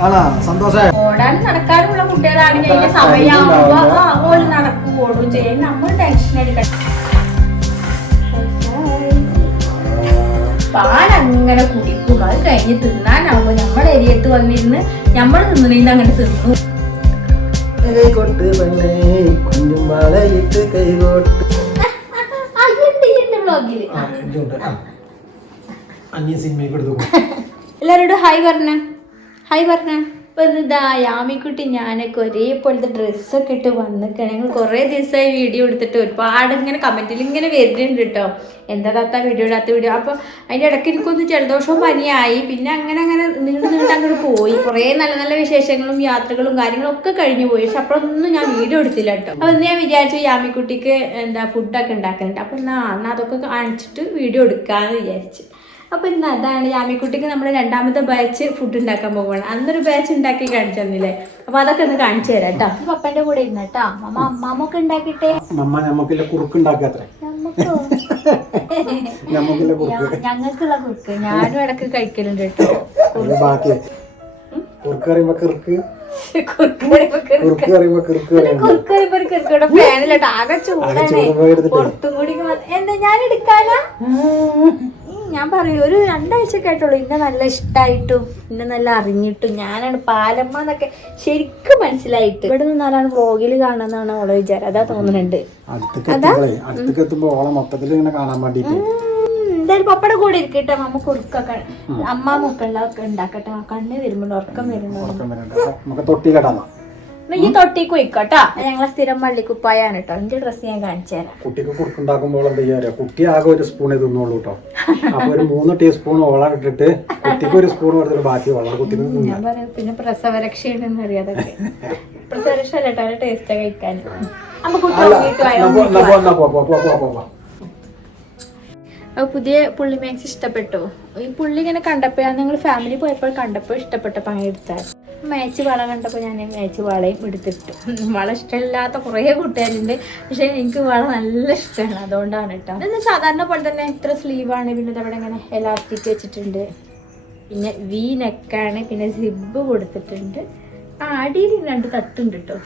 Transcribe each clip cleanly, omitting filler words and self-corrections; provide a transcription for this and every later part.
ഓടാനും നടക്കാനുള്ള കുട്ടികളാണെങ്കിൽ അതിന്റെ സമയമാകുമ്പോ ഓല് നടക്കും ഓടും ചെയ്യും. നമ്മൾ ടെൻഷൻ എടുക്കണം. പാലങ്ങനെ കുടിക്കും. അത് കഴിഞ്ഞ് തിന്നാനാവുമ്പോ നമ്മുടെ ഏരിയത്ത് വന്നിരുന്ന് നമ്മൾ തിന്നണീന്ന് അങ്ങനെ തിന്നു. എല്ലാരോടും ഹായ് പറഞ്ഞ ഇപ്പൊ എന്താ യാമിക്കുട്ടി ഞാനൊക്കെ ഒരേപോലത്തെ ഡ്രസ്സൊക്കെ ഇട്ട് വന്നിക്കാണ്. ഞങ്ങൾ കുറേ ദിവസമായി വീഡിയോ എടുത്തിട്ട് ഒരുപാട് ഇങ്ങനെ കമന്റിൽ ഇങ്ങനെ വരുന്നുണ്ട് കേട്ടോ, എന്താ താത്ത വീഡിയോ ഇടാത്ത വീഡിയോ. അപ്പൊ അതിന്റെ ഇടയ്ക്ക് എനിക്കൊന്ന് ജലദോഷവും പനിയായി. പിന്നെ അങ്ങനെ നീണ്ട് അങ്ങോട്ട് പോയി. കുറേ നല്ല നല്ല വിശേഷങ്ങളും യാത്രകളും കാര്യങ്ങളും ഒക്കെ കഴിഞ്ഞു പോയി. പക്ഷെ അപ്പോഴൊന്നും ഞാൻ വീഡിയോ എടുത്തില്ല കേട്ടോ. അപ്പൊ ഞാൻ വിചാരിച്ചു യാമിക്കുട്ടിക്ക് എന്താ ഫുഡൊക്കെ ഉണ്ടാക്കുന്നുണ്ട്, അപ്പൊ എന്നാ അതൊക്കെ കാണിച്ചിട്ട് വീഡിയോ എടുക്കാന്ന് വിചാരിച്ചു. അപ്പൊ ഇന്ന് അതാണ് യാമിക്കുട്ടിക്ക് നമ്മുടെ രണ്ടാമത്തെ ബാച്ച് ഫുഡ് ഉണ്ടാക്കാൻ പോകുകയാണ്. അന്നൊരു ബാച്ച് ഉണ്ടാക്കി കാണിച്ചു തന്നില്ലേ, അപ്പൊ അതൊക്കെ ഒന്ന് കാണിച്ചു തരാം കേട്ടോ. പപ്പന്റെ കൂടെ ഇരുന്ന കേട്ടോ. അമ്മമ്മൊക്കെ ഉണ്ടാക്കിട്ടെ. ഞങ്ങൾക്കുള്ള കുറുക്ക് ഞാനും ഇടക്ക് കഴിക്കലുണ്ട് കേട്ടോ. ഫാനിലട്ടോ ആകെ ചൂടാണ്. പുറത്തും കൂടി എന്താ ഞാൻ എടുക്കാനാ ഞാൻ പറയൂ. ഒരു 2 ആഴ്ചയൊക്കെ ആയിട്ടുള്ളൂ ഇന്നെ നല്ല ഇഷ്ടമായിട്ടും ഇന്നെ നല്ല അറിഞ്ഞിട്ടും ഞാനാണ് പാലമ്മ എന്നൊക്കെ ശരിക്കും മനസ്സിലായിട്ട്. ഇവിടെ നിന്നാലാണ് വ്ലോഗിൽ കാണാന്നാണ് ഓളെ വിചാരം. അതാ തോന്നുന്നുണ്ട്. എന്തായാലും പപ്പയുടെ കൂടെ ഇരിക്കട്ടെ. അമ്മ കുറുക്കൊക്കെ അമ്മാമൊക്കെ ഉള്ളതൊക്കെ ഉണ്ടാക്കട്ടെ. കണ്ണ് വരുമ്പോണ്ട് ഉറക്കം വരുന്നുണ്ട്. ഈ തൊട്ടിക്ക് പോയിക്കോട്ടോ. ഞങ്ങളെ സ്ഥിരം വള്ളിക്കുപ്പായാണ് കേട്ടോ. എന്റെ ഡ്രസ്സ് ഞാൻ കാണിച്ചു തരാം. കുട്ടിക്ക് കുറുക്കുണ്ടാക്കുമ്പോൾ എന്താ ചെയ്യാ, കുട്ടി ആകെ ഒരു സ്പൂണേ തിന്നോളൂ കേട്ടോ. അപ്പൊ ഒരു 3 ടീസ്പൂൺ ഓള ഇട്ടിട്ട് കുട്ടിക്ക് ഒരു സ്പൂൺ കൊടുത്തിട്ട് ബാക്കി വെള്ളം കുട്ടിക്ക് ഞാൻ പറയാം. പിന്നെ പ്രസവരക്ഷയുണ്ടെന്ന് അറിയാതൊക്കെ പ്രസവരക്ഷ അല്ലട്ടോ ടേസ്റ്റ് കഴിക്കാൻ. പുതിയ പുള്ളി മാക്സ് ഇഷ്ടപ്പെട്ടോ? ഈ പുള്ളി ഇങ്ങനെ കണ്ടപ്പോ ഞങ്ങൾ ഫാമിലി പോയപ്പോൾ കണ്ടപ്പോൾ ഇഷ്ടപ്പെട്ടപ്പോൾ അങ്ങനെ എടുത്താൽ മാച്ച് വള കണ്ടപ്പോൾ ഞാൻ മാച്ച് വളയും എടുത്തിട്ടു. വള ഇഷ്ടമില്ലാത്ത കുറേ കൂട്ടുകാരുണ്ട്, പക്ഷെ എനിക്ക് വള നല്ല ഇഷ്ടമാണ്. അതുകൊണ്ടാണ് കേട്ടോ. ഇന്ന് സാധാരണ പോലെ തന്നെ ഇത്ര സ്ലീവാണ്. പിന്നെ അവിടെ ഇങ്ങനെ എലാസ്റ്റിക് വെച്ചിട്ടുണ്ട്. പിന്നെ വി നെക്കാണ്. പിന്നെ സിബ് കൊടുത്തിട്ടുണ്ട്. അടിയിൽ 2 തട്ടുണ്ട് കേട്ടോ.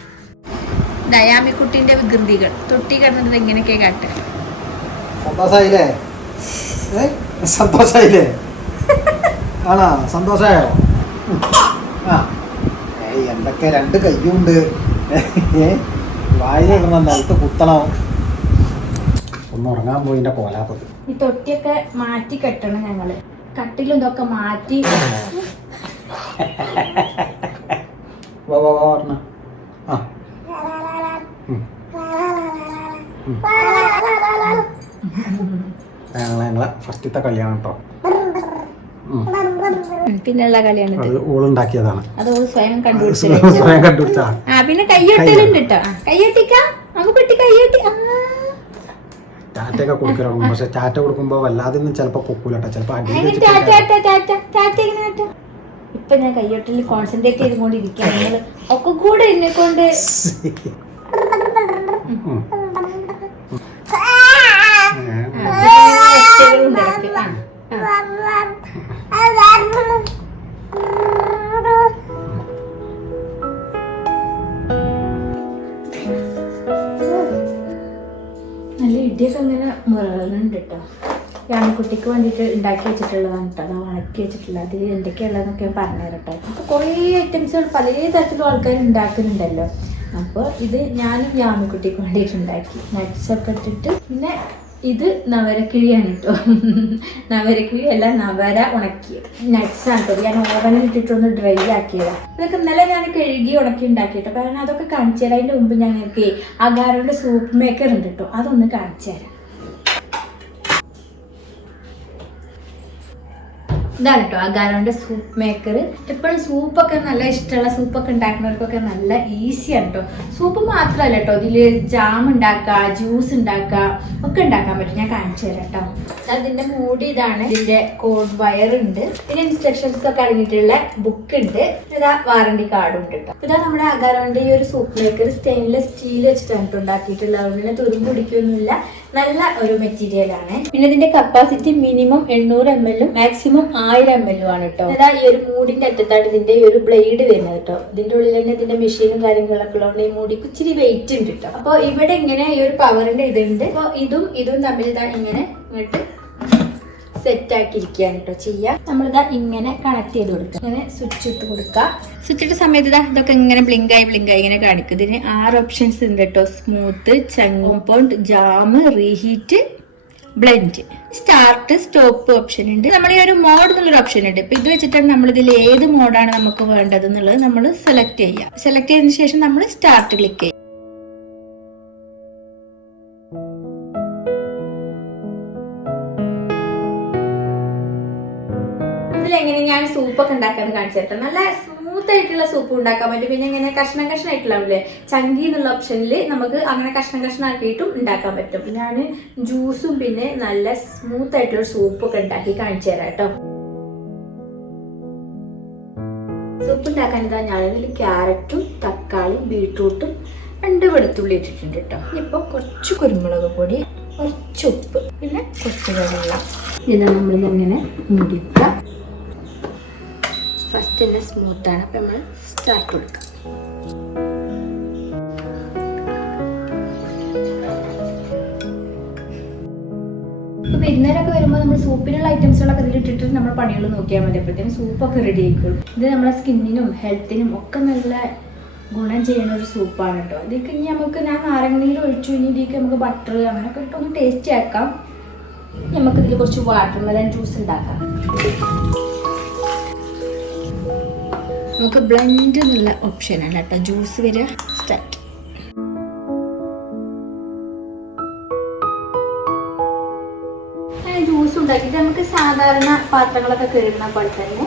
ദയാമിക്കുട്ടിന്റെ വികൃതികൾ തൊട്ടി കിടന്നത് എങ്ങനെയൊക്കെ കാട്ടെ. സന്തോഷായില്ലേ? ആണോ സന്തോഷായോ? എന്തൊക്കെ 2 കയ്യുണ്ട്. വായിലിടണ നിലത്ത് കുത്തണോ? ഒന്ന് ഉറങ്ങാൻ പോയിന്റെ കോലാപ്പത്. ഈ തൊട്ടിയൊക്കെ മാറ്റി കെട്ടണം ഞങ്ങള്. കട്ടിലും ഇതൊക്കെ മാറ്റി ഞങ്ങളെ ഫസ്റ്റത്തെ കല്യാണം കേട്ടോ. പിന്നെയുള്ള കളിയാണ്. അത് ഓളുണ്ടാക്കിയതാണ്. അത് സ്വയം കണ്ടുപിടിച്ചാ. പിന്നെ കയ്യൊട്ടലുണ്ട് കേട്ടോ. കയ്യൊട്ടിക്കാം നമുക്ക് കയ്യൊട്ടി. ടാറ്റൊക്കെ കൊടുക്കണം. പക്ഷെ ടാറ്റ കൊടുക്കുമ്പോ വല്ലാതെ ഒന്നും ചിലപ്പോ പൊക്കൂലട്ടോ. ചിലപ്പോ ഇപ്പൊ ഞാൻ കയ്യൊട്ടിൽ കോൺസെൻട്രേറ്റ് ചെയ്തുകൊണ്ടിരിക്കുകയാണ്. നിങ്ങൾ ഒക്കെ കൂടെ എന്നെ കൊണ്ട് നല്ല ഇടിയൊക്കെ ഇങ്ങനെ മുറകളുണ്ട് കേട്ടോ. യാമിക്കുട്ടിക്ക് വേണ്ടിയിട്ട് ഉണ്ടാക്കി വെച്ചിട്ടുള്ളതാണ് കേട്ടോ. അത് ഉണക്കി വെച്ചിട്ടുള്ളത്. അതിൽ എന്തൊക്കെയുള്ളതെന്നൊക്കെ ഞാൻ പറഞ്ഞു തരട്ടെ. അപ്പോൾ കുറേ ഐറ്റംസുകൾ പല തരത്തിലും ആൾക്കാർ ഉണ്ടാക്കുന്നുണ്ടല്ലോ. അപ്പോൾ ഇത് ഞാനും യാമിക്കുട്ടിക്ക് വേണ്ടിയിട്ട് ഉണ്ടാക്കി. നട്ട്സൊക്കെ ഇട്ടിട്ട്. പിന്നെ ഇത് നവരക്കിഴിയാണ് കേട്ടോ. നവരക്കിഴി അല്ല, നവര ഉണക്കിയത് നട്ട്സാണ് കേട്ടോ. ഞാൻ ഓവനിൽ ഇട്ടിട്ടൊന്ന് ഡ്രൈ ആക്കിയതാണ്. ഇതൊക്കെ ഇന്നലെ ഞാൻ കഴുകി ഉണക്കി ഉണ്ടാക്കിയിട്ടോ. കാരണം അതൊക്കെ കാണിച്ചു തരാം. അതിൻ്റെ മുമ്പ് ഞങ്ങൾക്ക് അഗാരോൻ്റെ സൂപ്പ് മേക്കർ ഉണ്ട് കേട്ടോ. അതൊന്ന് കാണിച്ചു തരാം. ഇതാണ് കേട്ടോ അഗാരോൻ്റെ സൂപ്പ് മേക്കർ. എപ്പോഴും സൂപ്പൊക്കെ നല്ല ഇഷ്ടമുള്ള സൂപ്പൊക്കെ ഉണ്ടാക്കുന്നവർക്കൊക്കെ നല്ല ഈസിയാണ് കേട്ടോ. സൂപ്പ് മാത്രമല്ല കേട്ടോ, ഇതിൽ ജാം ഉണ്ടാക്കുക, ജ്യൂസ് ഉണ്ടാക്കുക ഒക്കെ ഉണ്ടാക്കാൻ പറ്റും. ഞാൻ കാണിച്ചു തരാം കേട്ടോ. അതിൻ്റെ മൂടി ഇതാണ്. ഇതിൻ്റെ കോഡ് വയറുണ്ട്. പിന്നെ ഇൻസ്ട്രക്ഷൻസ് ഒക്കെ അടങ്ങിയിട്ടുള്ള ബുക്ക് ഉണ്ട്. ഇതാ വാറണ്ടി കാർഡും ഉണ്ട് കേട്ടോ. ഇതാ നമ്മുടെ അഗാരോൻ്റെ ഈ ഒരു സൂപ്പ് മേക്കർ സ്റ്റെയിൻലെസ് സ്റ്റീൽ വെച്ചിട്ടാണ് കേട്ടോ ഉണ്ടാക്കിയിട്ടുള്ളത്. അതുകൊണ്ട് തന്നെ തുരുമ്പ് പിടിക്കൊന്നുമില്ല. നല്ല ഒരു മെറ്റീരിയൽ ആണ്. പിന്നെ ഇതിന്റെ capacity minimum 800 ml maximum 1000 ml ആണ് കേട്ടോ. അതാ ഈ ഒരു മൂടിന്റെ അറ്റത്താണ് ഇതിന്റെ ഈ ഒരു ബ്ലേഡ് വരുന്നത് കേട്ടോ. ഇതിന്റെ ഉള്ളിൽ തന്നെ ഇതിന്റെ മെഷീനും കാര്യങ്ങളൊക്കെ ഉള്ളതുകൊണ്ട് ഈ മൂടിക്ക് ഇച്ചിരി വെയിറ്റ് ഉണ്ട് കേട്ടോ. അപ്പൊ ഇവിടെ ഇങ്ങനെ ഈ ഒരു പവറിന്റെ ഇതുണ്ട്. അപ്പൊ ഇതും തമ്മിൽ ഇതാ ഇങ്ങനെ ഇങ്ങോട്ട് സെറ്റ് ആക്കിയിരിക്കുകയാണ് കേട്ടോ ചെയ്യാം. നമ്മളിതാ ഇങ്ങനെ കണക്ട് ചെയ്ത് കൊടുക്കുക. ഇങ്ങനെ സ്വിച്ച് ഇട്ട് കൊടുക്കുക. സ്വിച്ച് ഇട്ട സമയത്ത് ഇതാ ഇതൊക്കെ ഇങ്ങനെ ബ്ലിങ്കായി ഇങ്ങനെ കാണിക്കും. ഇതിന് 6 ഓപ്ഷൻസ് ഉണ്ട് കേട്ടോ. Smooth, compound, jam, reheat, blend, start, stop option ഉണ്ട്. നമ്മൾ ഈ ഒരു മോഡ് എന്നുള്ളൊരു ഓപ്ഷൻ ഉണ്ട്. ഇപ്പൊ ഇത് വെച്ചിട്ടാണ് നമ്മൾ ഇതിൽ ഏത് മോഡാണ് നമുക്ക് വേണ്ടത് എന്നുള്ളത് നമ്മൾ സെലക്ട് ചെയ്യുക. സെലക്ട് ചെയ്തതിനു ശേഷം നമ്മൾ സ്റ്റാർട്ട് ക്ലിക്ക് ചെയ്യുക. എങ്ങനെ ഞാൻ സൂപ്പൊക്കെ ഉണ്ടാക്കാന്ന് കാണിച്ചു തരട്ടെ. നല്ല സ്മൂത്ത് ആയിട്ടുള്ള സൂപ്പ് ഉണ്ടാക്കാൻ പറ്റും. പിന്നെ ഇങ്ങനെ കഷ്ണമായിട്ടുള്ളതല്ലേ ചങ്കി എന്നുള്ള ഓപ്ഷനിൽ നമുക്ക് അങ്ങനെ കഷ്ണമാക്കിയിട്ടും ഉണ്ടാക്കാൻ പറ്റും. ഞാൻ ജ്യൂസും പിന്നെ നല്ല സ്മൂത്ത് ആയിട്ടുള്ള സൂപ്പൊക്കെ ഉണ്ടാക്കി കാണിച്ചു തരാം കേട്ടോ. സൂപ്പ് ഉണ്ടാക്കാൻ ഇതാ ഞാനിതിൽ ക്യാരറ്റും തക്കാളിയും ബീട്രൂട്ടും 2 വെളുത്തുള്ളി ഇട്ടിട്ടുണ്ട് കേട്ടോ. ഇപ്പൊ കുറച്ച് കുരുമുളക് പൊടി, കുറച്ച് ഉപ്പ്, പിന്നെ കുറച്ച് വെള്ളം. ഇത് നമ്മളിങ്ങനെ മുടിക്കുക. ഫസ്റ്റ് തന്നെ സ്മൂത്താണ്. അപ്പം നമ്മൾ സ്റ്റാർട്ട് കൊടുക്കാം. ഇപ്പൊ വിരുന്നേരൊക്കെ വരുമ്പോൾ നമ്മൾ സൂപ്പിനുള്ള ഐറ്റംസുകളൊക്കെ ഇതിലിട്ടിട്ട് നമ്മൾ പണികൾ നോക്കിയാൽ മതി. അപ്പോഴത്തേനും സൂപ്പൊക്കെ റെഡി ആയിക്കോളും. ഇത് നമ്മളെ സ്കിന്നിനും ഹെൽത്തിനും ഒക്കെ നല്ല ഗുണം ചെയ്യുന്ന ഒരു സൂപ്പാണ് കേട്ടോ. ഇതിലേക്ക് ഇനി നമുക്ക് ഞാൻ നാരങ്ങനീര് ഒഴിച്ചു. ഇനി ഇതിലേക്ക് നമുക്ക് ബട്ടർ അങ്ങനെയൊക്കെ ഇട്ടൊന്ന് ടേസ്റ്റ് ആക്കാം. നമുക്കിതിൽ കുറച്ച് വാട്ടർമെലൺ ജ്യൂസ് ഉണ്ടാക്കാം. നമുക്ക് ബ്ലെൻഡ് എന്നുള്ള ഓപ്ഷനാണ് കേട്ടോ ജ്യൂസ് വരിക. സ്റ്റാർട്ട്. ജ്യൂസ് ഉണ്ടാക്കിയിട്ട് നമുക്ക് സാധാരണ പാത്രങ്ങളൊക്കെ കഴുകുന്ന പോലെ തന്നെ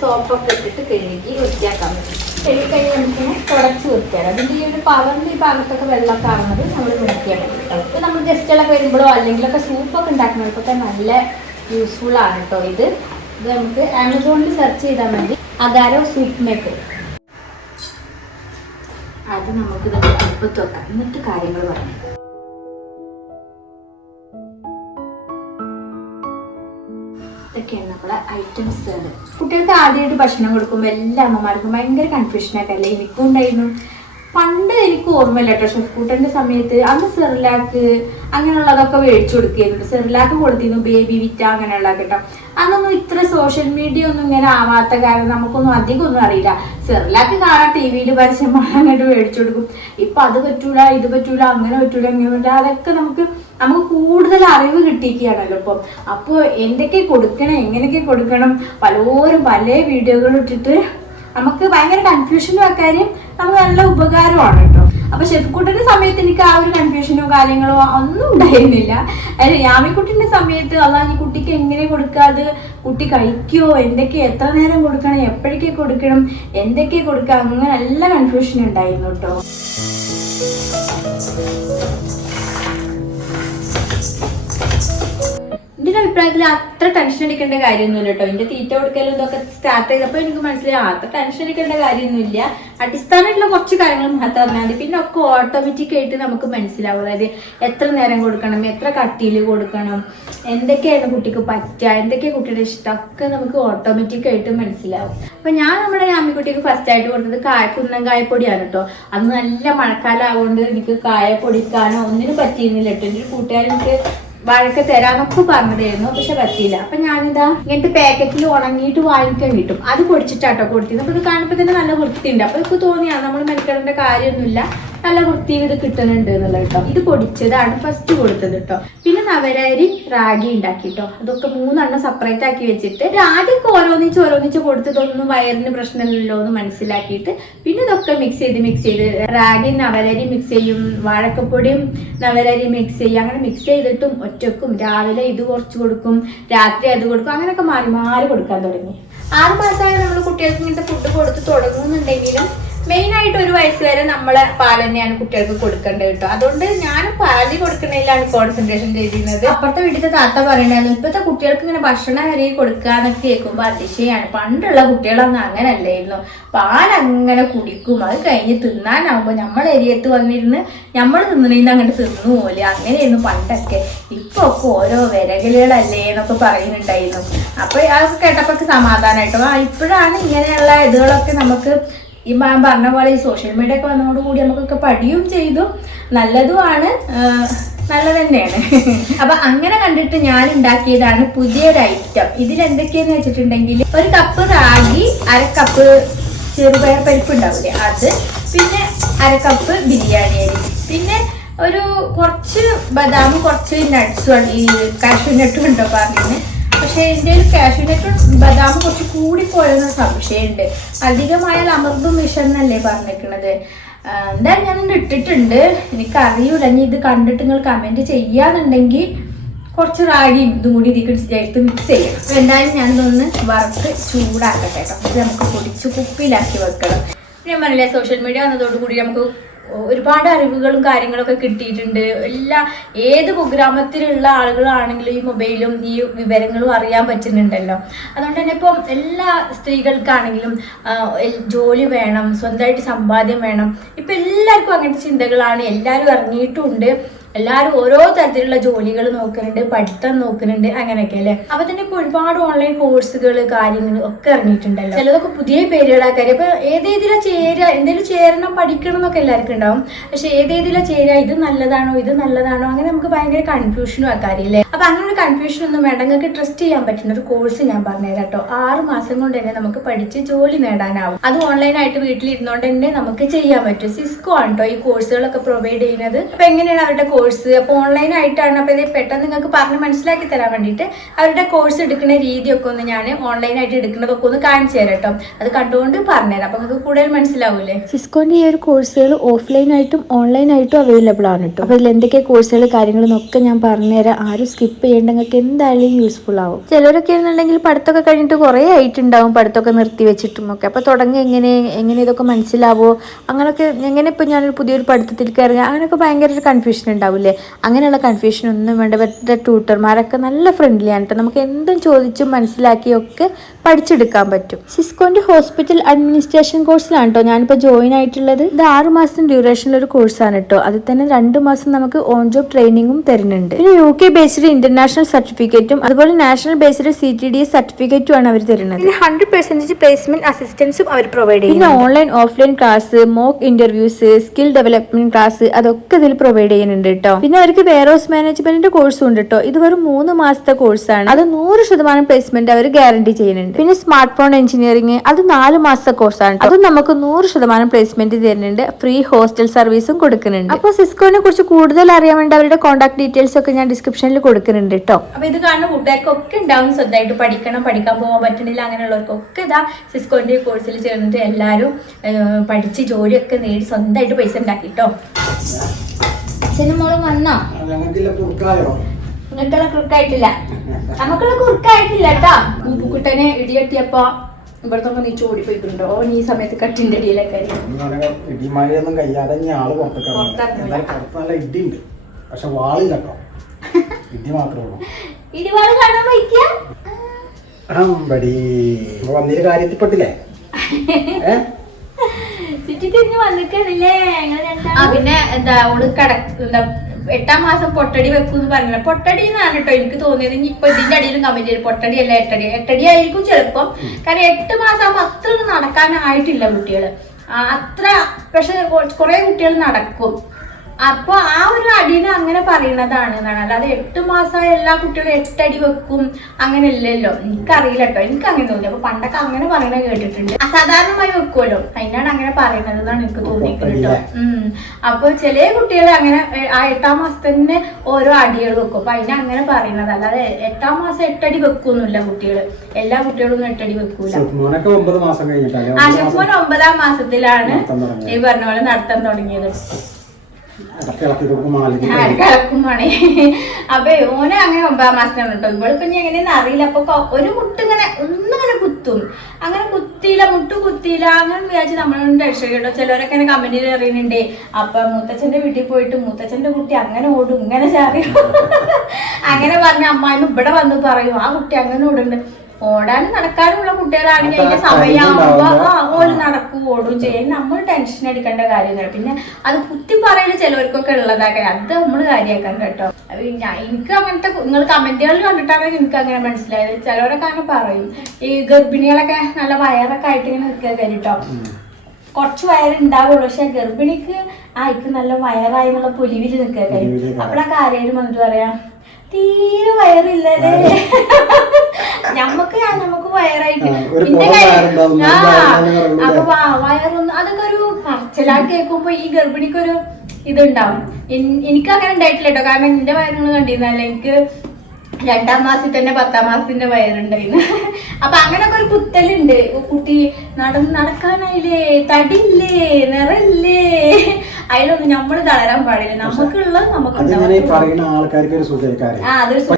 സോപ്പൊക്കെ ഇട്ടിട്ട് കഴുകി വൃത്തിയാക്കാൻ പറ്റും. കഴുകി നമുക്കിങ്ങനെ തുടച്ച് വൃത്തിയാക്കാം. അതിൻ്റെ ഈ ഒരു പവറിൻ്റെ ഈ ഭാഗത്തൊക്കെ വെള്ളമൊക്കെ ആവുന്നത് നമ്മൾ വൃത്തിയാക്കാൻ പറ്റും. ഇപ്പം നമ്മൾ ഗസ്റ്റുകളൊക്കെ വരുമ്പോഴോ അല്ലെങ്കിലൊക്കെ സൂപ്പൊക്കെ ഉണ്ടാക്കുന്നവർക്കൊക്കെ നല്ല യൂസ്ഫുൾ ആണ് കേട്ടോ ഇത് നമുക്ക് ആമസോണിൽ സെർച്ച് ചെയ്താൽ മതി. Agaro soup maker. അത് നമുക്ക് അടുപ്പത്ത് വെക്കാം. എന്നിട്ട് കാര്യങ്ങൾ പറയാം. ഇതൊക്കെയാണ് നമ്മളെ ഐറ്റംസ്. കുട്ടികൾക്ക് ആദ്യമായിട്ട് ഭക്ഷണം കൊടുക്കുമ്പോൾ എല്ലാ അമ്മമാർക്കും ഭയങ്കര കൺഫ്യൂഷനൊക്കെ അല്ലേ. എനിക്കും ഉണ്ടായിരുന്നു. പണ്ട് എനിക്ക് ഓർമ്മയില്ല കേട്ടോ. ഷെഫ്കൂട്ടൻ്റെ സമയത്ത് അന്ന് സെറിലാക്ക് അങ്ങനെയുള്ളതൊക്കെ മേടിച്ചു കൊടുക്കുകയായിരുന്നു. സെറിലാക്ക് കൊടുത്തിരുന്നു, ബേബി വിറ്റ അങ്ങനെയുള്ളതൊക്കെ കേട്ടോ. അന്നൊന്നും ഇത്ര സോഷ്യൽ മീഡിയ ഒന്നും ഇങ്ങനെ ആവാത്ത കാരണം നമുക്കൊന്നും അധികം ഒന്നും അറിയില്ല. സെറിലാക്ക് കാണാൻ TV-യിൽ പരസ്യം അങ്ങോട്ട് മേടിച്ചു കൊടുക്കും. ഇപ്പൊ അത് പറ്റൂല, ഇത് പറ്റൂല, അങ്ങനെ പറ്റൂല, ഇങ്ങനെ പറ്റൂല. അതൊക്കെ നമുക്ക് കൂടുതൽ അറിവ് കിട്ടിയിരിക്കുകയാണല്ലോ ഇപ്പം. അപ്പോൾ എന്തൊക്കെ കൊടുക്കണം, എങ്ങനെയൊക്കെ കൊടുക്കണം, പലരും പല വീഡിയോകൾ ഇട്ടിട്ട് നമുക്ക് ഭയങ്കര കൺഫ്യൂഷനും അക്കാര്യം നമുക്ക് നല്ല ഉപകാരമാണ് കേട്ടോ. അപ്പൊ ഷെഫ്കൂട്ടന്റെ സമയത്ത് എനിക്ക് ആ ഒരു കൺഫ്യൂഷനോ കാര്യങ്ങളോ ഒന്നും ഉണ്ടായിരുന്നില്ല. യാമിക്കുട്ടിന്റെ സമയത്ത് ഈ കുട്ടിക്ക് എങ്ങനെ കൊടുക്കാതെ കുട്ടി കഴിക്കുമോ, എന്തൊക്കെ എത്ര നേരം കൊടുക്കണം, എപ്പോഴൊക്കെ കൊടുക്കണം, എന്തൊക്കെ കൊടുക്കാം, അങ്ങനെ നല്ല കൺഫ്യൂഷൻ ഉണ്ടായിരുന്നു കേട്ടോ. എൻ്റെ അഭിപ്രായത്തിൽ അത്ര ടെൻഷൻ അടിക്കേണ്ട കാര്യമൊന്നുമില്ല കേട്ടോ. എൻ്റെ തീറ്റ കൊടുക്കലും ഇതൊക്കെ സ്റ്റാർട്ട് ചെയ്തപ്പോൾ എനിക്ക് മനസ്സിലായി അത്ര ടെൻഷൻ അടിക്കേണ്ട കാര്യമൊന്നുമില്ല. അടിസ്ഥാനമായിട്ടുള്ള കുറച്ച് കാര്യങ്ങൾ മാത്രം അറിഞ്ഞാൽ മതി. പിന്നെ ഒക്കെ ഓട്ടോമാറ്റിക് ആയിട്ട് നമുക്ക് മനസ്സിലാവും. അതായത് എത്ര നേരം കൊടുക്കണം, എത്ര കട്ടിയിൽ കൊടുക്കണം, എന്തൊക്കെയാണ് കുട്ടിക്ക് പറ്റുക, എന്തൊക്കെയാണ് കുട്ടിയുടെ ഇഷ്ടം, ഒക്കെ നമുക്ക് ഓട്ടോമാറ്റിക് ആയിട്ട് മനസ്സിലാവും. അപ്പം ഞാൻ നമ്മുടെ യാമിക്കുട്ടിക്ക് ഫസ്റ്റ് ആയിട്ട് കൊടുത്തത് കുന്നം കായപ്പൊടിയാണ് കേട്ടോ. അന്ന് നല്ല മഴക്കാലം ആയതുകൊണ്ട് എനിക്ക് കായ പൊടിക്കാനോ ഒന്നിനും പറ്റിയിരുന്നില്ല കേട്ടോ. എൻ്റെ ഒരു കൂട്ടുകാരൻ എനിക്ക് വഴക്ക് തരാന്നൊക്കെ പറഞ്ഞതായിരുന്നു, പക്ഷെ പറ്റിയില്ല. അപ്പൊ ഞാനിതാ ഇങ്ങനത്തെ പാക്കറ്റിൽ ഉണങ്ങിയിട്ട് വാങ്ങിക്കാൻ കിട്ടും, അത് പൊടിച്ചിട്ടാട്ടോ കൊടുത്തിരുന്നത്. അപ്പൊ ഇത് കാണുമ്പോൾ തന്നെ നല്ല വൃത്തിയുണ്ട്. അപ്പൊ എനിക്ക് തോന്നിയാ നമ്മൾ മെനക്കെടേണ്ട കാര്യമൊന്നുമില്ല, നല്ല വൃത്തിയിൽ ഇത് കിട്ടുന്നുണ്ട് എന്നുള്ളത് കേട്ടോ. ഇത് പൊടിച്ചതാണ് ഫസ്റ്റ് കൊടുത്തത് കേട്ടോ. പിന്നെ നവരരി റാഗി ഉണ്ടാക്കി കേട്ടോ. അതൊക്കെ 3 സെപ്പറേറ്റ് ആക്കി വെച്ചിട്ട് ആദ്യമൊക്കെ ഓരോന്നിച്ച് കൊടുത്ത് ഇതൊന്നും വയറിന് പ്രശ്നമില്ലല്ലോ എന്ന് മനസ്സിലാക്കിയിട്ട് പിന്നെ ഇതൊക്കെ മിക്സ് ചെയ്ത് റാഗി നവരരി മിക്സ് ചെയ്യും, വാഴക്കപ്പൊടിയും നവരരി മിക്സ് ചെയ്യും. അങ്ങനെ മിക്സ് ചെയ്തിട്ടും ഒറ്റക്കും രാവിലെ ഇത് കുറച്ച് കൊടുക്കും, രാത്രി അത് കൊടുക്കും, അങ്ങനെയൊക്കെ മാറി കൊടുക്കാൻ തുടങ്ങി. 6 മാസമായി നമ്മൾ കുട്ടികൾക്ക് ഇങ്ങനത്തെ ഫുഡ് കൊടുത്ത് തുടങ്ങുന്നുണ്ടെങ്കിലും മെയിനായിട്ട് 1 വയസ്സ് വരെ നമ്മളെ പാൽ തന്നെയാണ് കുട്ടികൾക്ക് കൊടുക്കേണ്ടത് കേട്ടോ. അതുകൊണ്ട് ഞാനും പാല് കൊടുക്കുന്നതിലാണ് കോൺസെൻട്രേഷൻ ചെയ്തിരുന്നത്. അപ്പുറത്തെ വീട്ടിലത്തെ താത്ത പറയണ്ടായിരുന്നു ഇപ്പോഴത്തെ കുട്ടികൾക്ക് ഇങ്ങനെ ഭക്ഷണം വരെ കൊടുക്കാന്നൊക്കെ കേൾക്കുമ്പോൾ അതിശയാണ്. പണ്ടുള്ള കുട്ടികളൊന്നും അങ്ങനെ അല്ലായിരുന്നു. പാലങ്ങനെ കുടിക്കും, അത് കഴിഞ്ഞ് തിന്നാനാവുമ്പോൾ നമ്മൾ എരിയത്ത് വന്നിരുന്ന് നമ്മൾ തിന്നണേന്ന് അങ്ങോട്ട് തിന്നു പോലെ അങ്ങനെയായിരുന്നു പണ്ടൊക്കെ. ഇപ്പൊ ഒക്കെ ഓരോ വിരകലുകളല്ലേ എന്നൊക്കെ പറയുന്നുണ്ടായിരുന്നു. അപ്പൊ അതൊക്കെ കേട്ടപ്പോ സമാധാനമായിട്ടോ. ഇപ്പോഴാണ് ഇങ്ങനെയുള്ള ഇതുകളൊക്കെ നമുക്ക് ഈ പറഞ്ഞ പോലെ ഈ സോഷ്യൽ മീഡിയ ഒക്കെ വന്നതോടുകൂടി നമുക്കൊക്കെ പഠിയും ചെയ്തു, നല്ലതുമാണ്, നല്ലത് തന്നെയാണ്. അപ്പൊ അങ്ങനെ കണ്ടിട്ട് ഞാൻ ഉണ്ടാക്കിയതാണ് പുതിയൊരു ഐറ്റം. ഇതിലെന്തൊക്കെയാന്ന് വെച്ചിട്ടുണ്ടെങ്കിൽ 1 കപ്പ് റാഗി, 1/2 കപ്പ് ചെറുപയർ പരിപ്പ് ഉണ്ടാവില്ലേ അത്, പിന്നെ 1/2 കപ്പ് ബിരിയാണി അരി, പിന്നെ കുറച്ച് ബദാം, കുറച്ച് നട്ട്സും, ഈ കാഷ്യൂ നട്ടും ഉണ്ടോ പറഞ്ഞിന്. പക്ഷെ എൻ്റെ കാഷ്യൂനട്ടും ബദാം കുറച്ച് കൂടിപ്പോയെന്ന് സംശയമുണ്ട്. അധികമായാൽ അമൃതും വിഷം എന്നല്ലേ പറഞ്ഞിരിക്കണത്. എന്തായാലും ഞാനൊന്ന് ഇട്ടിട്ടുണ്ട്. എനിക്കറിയൂല, ഇനി ഇത് കണ്ടിട്ട് നിങ്ങൾ കമൻറ്റ് ചെയ്യാന്നുണ്ടെങ്കിൽ കുറച്ച് റാഗിയും ഇതും കൂടി ഇതിൽ ചേർത്ത് മിക്സ് ചെയ്യണം. അപ്പോൾ എന്തായാലും ഞാനിതൊന്ന് വറുത്ത് ചൂടാക്കട്ടെ കേട്ടോ. ഇത് നമുക്ക് പൊടിച്ച് കുപ്പിയിലാക്കി വെക്കണം. ഞാൻ പറഞ്ഞില്ലേ സോഷ്യൽ മീഡിയ വന്നതോടുകൂടി നമുക്ക് ഒരുപാട് അറിവുകളും കാര്യങ്ങളൊക്കെ കിട്ടിയിട്ടുണ്ട്. ഏത് കുഗ്രാമത്തിലുള്ള ആളുകളാണെങ്കിലും ഈ മൊബൈലും ഈ വിവരങ്ങളും അറിയാൻ പറ്റുന്നുണ്ടല്ലോ. അതുകൊണ്ട് തന്നെ ഇപ്പം എല്ലാ സ്ത്രീകൾക്കാണെങ്കിലും ജോലി വേണം, സ്വന്തമായിട്ട് സമ്പാദ്യം വേണം. ഇപ്പം എല്ലാവർക്കും അങ്ങനത്തെ ചിന്തകളാണ്, എല്ലാവരും ഇറങ്ങിയിട്ടുമുണ്ട്. എല്ലാവരും ഓരോ തരത്തിലുള്ള ജോലികൾ നോക്കുന്നുണ്ട്, പഠിത്തം നോക്കുന്നുണ്ട്, അങ്ങനെയൊക്കെ അല്ലേ. അപ്പൊ തന്നെ ഇപ്പൊ ഒരുപാട് ഓൺലൈൻ കോഴ്സുകൾ കാര്യങ്ങൾ ഒക്കെ ഇറങ്ങിയിട്ടുണ്ടല്ലോ. ചിലതൊക്കെ പുതിയ പേരുകളാക്കാര്. അപ്പൊ ഏതേതിലാ ചേരുക, എന്തെങ്കിലും ചേരണം പഠിക്കണം എന്നൊക്കെ എല്ലാവർക്കും ഉണ്ടാവും. പക്ഷെ ഏതേതിലാ ചേരുക, ഇത് നല്ലതാണോ ഇത് നല്ലതാണോ, അങ്ങനെ നമുക്ക് ഭയങ്കര കൺഫ്യൂഷനും ആക്കാറില്ലേ. അപ്പൊ അങ്ങനെ ഒരു കൺഫ്യൂഷൻ ഒന്നും വേണ്ട. നിങ്ങൾക്ക് ട്രസ്റ്റ് ചെയ്യാൻ പറ്റുന്ന ഒരു കോഴ്സ് ഞാൻ പറഞ്ഞുതരാം കേട്ടോ. 6 മാസം കൊണ്ട് തന്നെ നമുക്ക് പഠിച്ച് ജോലി നേടാനാവും. അത് ഓൺലൈനായിട്ട് വീട്ടിലിരുന്നോണ്ട് തന്നെ നമുക്ക് ചെയ്യാൻ പറ്റും. സിസ്കോ ആണ് കേട്ടോ ഈ കോഴ്സുകളൊക്കെ പ്രൊവൈഡ് ചെയ്യുന്നത്. അപ്പൊ എങ്ങനെയാണ് അവരുടെ കോഴ്സ്? അപ്പോൾ ഓൺലൈൻ ആയിട്ടാണ്. അപ്പോൾ ഇത് പെട്ടെന്ന് നിങ്ങൾക്ക് പറഞ്ഞ് മനസ്സിലാക്കി തരാൻ വേണ്ടിയിട്ട് അവരുടെ കോഴ്സ് എടുക്കുന്ന രീതിയൊക്കെ ഒന്ന് ഞാൻ ഓൺലൈനായിട്ട് എടുക്കുന്നതൊക്കെ ഒന്ന് കാണിച്ചു തരാം കേട്ടോ. അത് കണ്ടുകൊണ്ട് പറഞ്ഞുതരാം. അപ്പോൾ നിങ്ങൾക്ക് കൂടുതൽ മനസ്സിലാവൂലേ. സിസ്കോന്റെ ഈ ഒരു കോഴ്സുകൾ ഓഫ്ലൈനായിട്ടും ഓൺലൈനായിട്ടും അവൈലബിൾ ആണ് കേട്ടോ. അപ്പോൾ ഇതിൽ എന്തൊക്കെ കോഴ്സുകൾ കാര്യങ്ങളെന്നൊക്കെ ഞാൻ പറഞ്ഞുതരാം. ആരും സ്കിപ്പ് ചെയ്യേണ്ട, നിങ്ങൾക്ക് എന്തായാലും യൂസ്ഫുൾ ആവും. ചിലരൊക്കെ ആണെന്നുണ്ടെങ്കിൽ പഠിത്തമൊക്കെ കഴിഞ്ഞിട്ട് കുറേ ആയിട്ടുണ്ടാവും, പഠിത്തമൊക്കെ നിർത്തി വെച്ചിട്ടും ഒക്കെ. അപ്പോൾ തുടങ്ങി എങ്ങനെ ഇതൊക്കെ മനസ്സിലാവോ, അങ്ങനെയൊക്കെ എങ്ങനെ ഇപ്പോൾ ഞാനൊരു പുതിയൊരു പഠിത്തത്തിലേക്ക് ഇറങ്ങുക, അങ്ങനെയൊക്കെ ഭയങ്കര ഒരു കൺഫ്യൂഷൻ ഉണ്ടാവില്ലേ. അങ്ങനെയുള്ള കൺഫ്യൂഷൻ ഒന്നും വേണ്ട. ഇവരുടെ ട്യൂട്ടർമാരൊക്കെ നല്ല ഫ്രണ്ട്ലി ആണ് കേട്ടോ. നമുക്ക് എന്തും ചോദിച്ചും മനസ്സിലാക്കിയൊക്കെ പഠിച്ചെടുക്കാൻ പറ്റും. സിസ്കോന്റെ ഹോസ്പിറ്റൽ അഡ്മിനിസ്ട്രേഷൻ കോഴ്സിലാണ് കേട്ടോ ഞാനിപ്പോൾ ജോയിൻ ആയിട്ടുള്ളത്. ഇത് 6 മാസം ഡ്യൂറേഷനുള്ള ഒരു കോഴ്സാണ് കേട്ടോ. അതിൽ തന്നെ 2 മാസം നമുക്ക് ഓൺ ജോബ് ട്രെയിനിങ്ങും തരുന്നുണ്ട്. പിന്നെ UK ബേസ്ഡ് ഇന്റർനാഷണൽ സർട്ടിഫിക്കറ്റും അതുപോലെ നാഷണൽ ബേസ്ഡ് CTDS സർട്ടിഫിക്കറ്റും ആണ് അവർ തരുന്നത്. പിന്നെ 100% പ്ലേസ്മെന്റ് അസിസ്റ്റൻസും അവർ പ്രൊവൈഡ് ചെയ്യും. പിന്നെ online offline class, mock interviews, skill development class അതൊക്കെ ഇതിൽ പ്രൊവൈഡ് ചെയ്യുന്നുണ്ട് കേട്ടോ. പിന്നെ അവർക്ക് വെയർഹൗസ് മാനേജ്മെന്റിന്റെ കോഴ്സും ഉണ്ട് കേട്ടോ. ഇത് വെറും 3 മാസത്തെ കോഴ്സാണ്. അത് 100% പ്ലേസ്മെന്റ് അവർ ഗ്യാരണ്ടി ചെയ്യുന്നുണ്ട്. പിന്നെ സ്മാർട്ട് ഫോൺ എഞ്ചിനീയറിംഗ് അത് 4 മാസത്തെ കോഴ്സാണ്. അതും നമുക്ക് 100% പ്ലേസ്മെന്റ് തരുന്നുണ്ട്. ഫ്രീ ഹോസ്റ്റൽ സർവീസും കൊടുക്കുന്നുണ്ട്. അപ്പോൾ സിസ്കോനെ കുറിച്ച് കൂടുതൽ അറിയാൻ വേണ്ടി അവരുടെ കോൺടാക്ട് ഡീറ്റെയിൽസ് ഒക്കെ ഞാൻ ഡിസ്ക്രിപ്ഷനിൽ കൊടുക്കുന്നുണ്ട് കേട്ടോ. അപ്പൊ ഇത് കാണുന്ന കൂട്ടുകാർക്കൊക്കെ ഉണ്ടാവും സ്വന്തമായിട്ട് പഠിക്കാൻ പോകാൻ പറ്റുന്നില്ല അങ്ങനെയുള്ളവർക്കൊക്കെ ഇതാ സിസ്കോന്റെ കോഴ്സിൽ ചേർന്നിട്ട് എല്ലാവരും പഠിച്ച് ജോലിയൊക്കെ നേടി സ്വന്തമായിട്ട് പൈസ ഉണ്ടാക്കി കേട്ടോ. അച്ഛനും മോളും വന്നോ? നിങ്ങൾക്കുള്ള കുറുക്കായിട്ടില്ല, നമുക്കുള്ള കുറുക്കായിട്ടില്ല കേട്ടോ. മൂപ്പുക്കുട്ടനെ ഇടിയെട്ടിയപ്പോ ഇവിടത്തൊക്കെ നീ ഓടിപ്പോയിട്ടുണ്ടോ ഈ സമയത്ത് കട്ടിന്റെ അടിയിലൊക്കെ ഇടിമഴയൊന്നും കഴിയാതെ ആള് പുറത്തേക്ക് ഇടിയുണ്ട്. പക്ഷെ വാളില്ല കേട്ടോ, ഇടി മാത്രമേ ഉള്ളൂ. ഇടിവാള് കാണാൻ പറ്റിയ വന്നൊരു കാര്യത്തിൽപ്പെട്ടില്ലേ. ചുറ്റി തിരിഞ്ഞ് വന്നിക്കണില്ലേ. പിന്നെ എന്താ ഓള് എന്താ 8ാം മാസം പൊട്ടടി വെക്കൂന്ന് പറഞ്ഞ പൊട്ടടി എന്നാണ് കേട്ടോ എനിക്ക് തോന്നിയത്. ഇനി ഇപ്പൊ ഇതിന്റെ അടിയിലും കമന്റ് ചെയ്യും പൊട്ടടി അല്ല എട്ടടി ആയിരിക്കും ചിലപ്പം. കാരണം 8 മാസം ആകുമ്പോ അത്ര നടക്കാനായിട്ടില്ല കുട്ടികള് അത്ര. പക്ഷെ കുറെ കുട്ടികൾ നടക്കും. അപ്പൊ ആ ഒരു അടിനെ അങ്ങനെ പറയണതാണ് എന്നാണ്. അല്ലാതെ 8 മാസമായ എല്ലാ കുട്ടികളും 8 അടി വെക്കും അങ്ങനെ ഇല്ലല്ലോ. എനിക്കറിയില്ല കേട്ടോ, എനിക്ക് അങ്ങനെ തോന്നി. അപ്പൊ പണ്ടൊക്കെ അങ്ങനെ പറയണ കേട്ടിട്ടുണ്ട്. അസാധാരണമായി വെക്കുമല്ലോ, അതിനാണ് അങ്ങനെ പറയണത് എന്നാണ് എനിക്ക് തോന്നിക്കുന്നത് കേട്ടോ. അപ്പൊ ചില കുട്ടികൾ അങ്ങനെ ആ 8ാം മാസത്തിന് ഓരോ അടികൾ വെക്കും. അപ്പൊ അതിനെ അങ്ങനെ പറയണത്. അല്ലാതെ 8ാം മാസം 8 അടി വെക്കൊന്നുമില്ല കുട്ടികള്. എല്ലാ കുട്ടികളും 8 അടി വെക്കൂല. ഷെഫ്മോൻ 9ാം മാസത്തിലാണ് ഈ പറഞ്ഞ പോലെ നടത്താൻ തുടങ്ങിയത്. ഇടയ്ക്ക് കൊടുക്കും മാലിന്യം ഇളക്കും പണി. അപ്പൊ ഓനെ അങ്ങനെ 9 മാസത്തിനാണ് കേട്ടോ. ഇവളിപ്പൊ ഇനി എങ്ങനെയാന്ന് അറിയില്ല. അപ്പൊ ഒരു മുട്ട് ഇങ്ങനെ ഒന്നിങ്ങനെ കുത്തും, അങ്ങനെ കുത്തിയില്ല, മുട്ട് കുത്തിയില്ല, അങ്ങനെ വിചാരിച്ച് നമ്മളൊന്നും ടെൻഷൻ കേട്ടോ. ചിലവരൊക്കെ ഇങ്ങനെ കമന്റിൽ അറിയുന്നുണ്ട്, അപ്പൊ മൂത്തച്ഛന്റെ വീട്ടിൽ പോയിട്ട് മൂത്തച്ഛന്റെ കുട്ടി അങ്ങനെ ഓടും ഇങ്ങനെ ചാറിയും അങ്ങനെ പറഞ്ഞ അമ്മായിന് ഇവിടെ വന്ന് പറയും ആ കുട്ടി അങ്ങനെ ഓടുന്നുണ്ട്. ഓടാനും നടക്കാനുമുള്ള കുട്ടികളാണെങ്കിൽ അതിന്റെ സമയമാകുമ്പോ ഓല് നടക്കും ഓടും ചെയ്യും. നമ്മൾ ടെൻഷൻ അടിക്കേണ്ട കാര്യമൊന്നുമില്ല. പിന്നെ അത് കുത്തി പറയല് ചിലവർക്കൊക്കെ ഉള്ളതാക്കാൻ അത് നമ്മൾ കാര്യമാക്കാൻ കേട്ടോ. എനിക്ക് അങ്ങനത്തെ നിങ്ങൾ കമന്റുകൾ കണ്ടിട്ടാണ് എനിക്ക് അങ്ങനെ മനസ്സിലായത്. ചിലവരൊക്കെ അങ്ങനെ പറയും ഈ ഗർഭിണികളൊക്കെ നല്ല വയറൊക്കെ ആയിട്ട് ഇങ്ങനെ നിൽക്കുക കേട്ടോ. കുറച്ച് വയറുണ്ടാവുള്ളൂ, പക്ഷെ ഗർഭിണിക്ക് ഇക്ക് നല്ല വയറായി എന്നുള്ള പൊലിവില് നിൽക്കുക കഴിയും. അപ്പോഴൊക്കെ ആരെയും വന്നിട്ട് പറയാ തീരെ വയറില്ലല്ലേ നമുക്ക് വയറായിട്ട് പിന്നെ അപ്പൊ വയറൊന്നും അതൊക്കെ ഒരു പറച്ചിലാക്കി കേൾക്കുമ്പോ ഈ ഗർഭിണിക്കൊരു ഇതുണ്ടാവും. എനിക്ക് അങ്ങനെ ഉണ്ടായിട്ടില്ല കേട്ടോ. കാരണം എന്റെ വയറുകൾ കണ്ടിരുന്നല്ലേ, എനിക്ക് 2ാം മാസത്തിൽ തന്നെ 10ാം മാസത്തിന്റെ വയറുണ്ടായിരുന്നു. അപ്പൊ അങ്ങനൊക്കെ ഒരു കുത്തലുണ്ട്. കുട്ടി നടക്കാനായില്ലേ, തടിയില്ലേ, നിറയില്ലേ, അതിലൊന്നും നമ്മള് തളരാൻ പാടില്ല. നമുക്കുള്ളത് നമുക്ക്